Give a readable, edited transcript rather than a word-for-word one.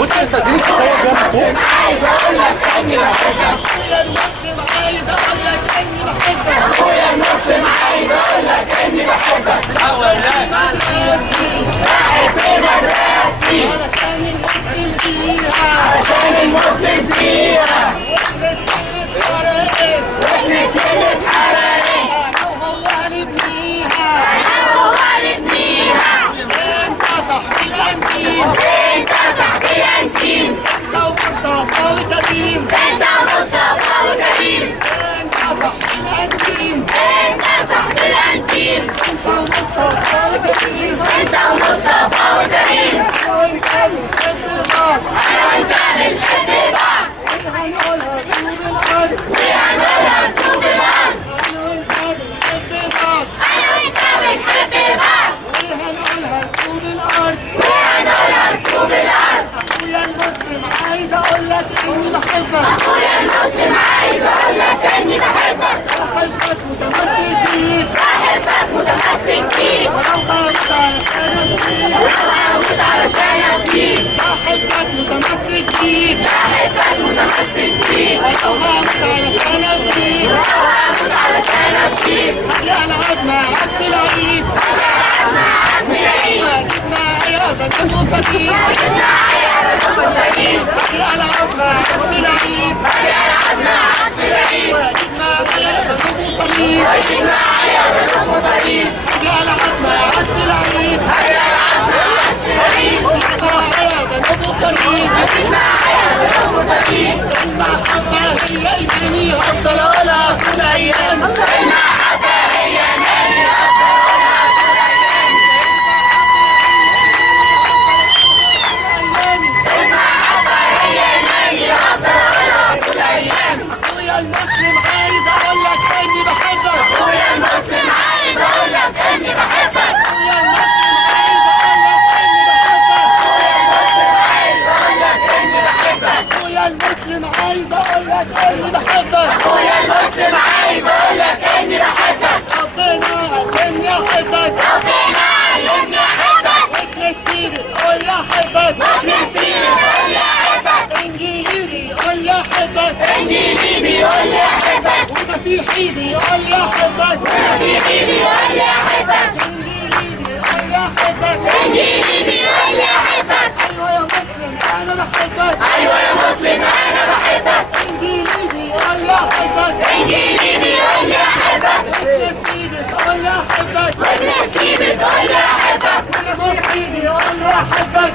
بص استاذنك تصور جنب فوق. عايز اقول لك اني بحبك. اخويا المسلم عايز اقول لك اني بحبك. اخويا المسلم عايز اقول لك اني بحبك. بحب مدرستي علشان المسلم فيها. علشان المسلم فيها. واحنا سنة حراري. انا وهو هنبنيها. انا وهو هنبنيها. انت صاحبي الانتيم. انت صاحبي الانتيم. انت ومصطفى وكريم. انت ومصطفى وكريم. انت صاحبي الانتيم. انت صاحبي الانتيم. انت ومصطفى وكريم. انت ومصطفى وكريم. وانت بنحب بعض. انا وانت بنحب بعض. هنقولها طوب الارض. وهنقولها طوب الارض. انا وانت بنحب بعض. انا وانت بنحب بعض. وهنقولها طوب الارض. وهنقولها طوب الارض. اخويا المسلم عايز اقول لك اني بحبك. اخويا المسلم عايز اقول لك اني بحبك. بحبك متمسك بيك. بحبك متمسك بيك. ولو هموت علشانك فيك. ولو هموت علشانك فيك. بحبك متمسك بيك. بحبك متمسك بيك. ولو هموت علشانك فيك. ولو هموت علشانك فيك. هاجي العب معاك في العيد. هاجي العب معاك في العيد. هجيب معايا بنات وفريد. هجيب معايا بنات وفريد. هاجي العب معاك في العيد. هاجي العب معاك في العيد. وهجيب معايا بنات وفريد. هجيب معايا بنات وفريد. هاجي العب معاك في العيد. هاجي العب معاك في العيد. هجيب معايا بنات وفريد. هجيب معايا بنات وفريد. المحبة هي الجميل أفضل ولا طول أيام. المحبة هي الجميل أفضل ولا طول أيام. المحبة هي الجميل أفضل ولا طول أيام. أخويا المسلم عايز أقول لك إني بحبك. أخويا المسلم عايز أقول لك إني بحبك. أخويا المسلم عايز أقول لك إني بحبك. أخويا المسلم عايز أقول لك إني بحبك. ربنا علمني أحبك. ربنا علمني أحبك. وكنيستي بتقول لي أحبك. وكنيستي بتقول لي أحبك. إنجيلي بيقول لي أحبك. إنجيلي بيقول لي أحبك. ومسيحي بيقول لي أحبك. ومسيحي بيقول لي أحبك. إنجيلي بيقول لي أحبك. إنجيلي بيقول لي أحبك. أيوة يا مسلم أنا بحبك. أيوة يا مسلم أنا بحبك. إنجيلي بيقول لي أحبك. إنجيلي بيقول لي أحبك. وكنيستي بتقول لي أحبك. وكنيستي بتقول لي أحبك. ومسيحي بيقول لي أحبك.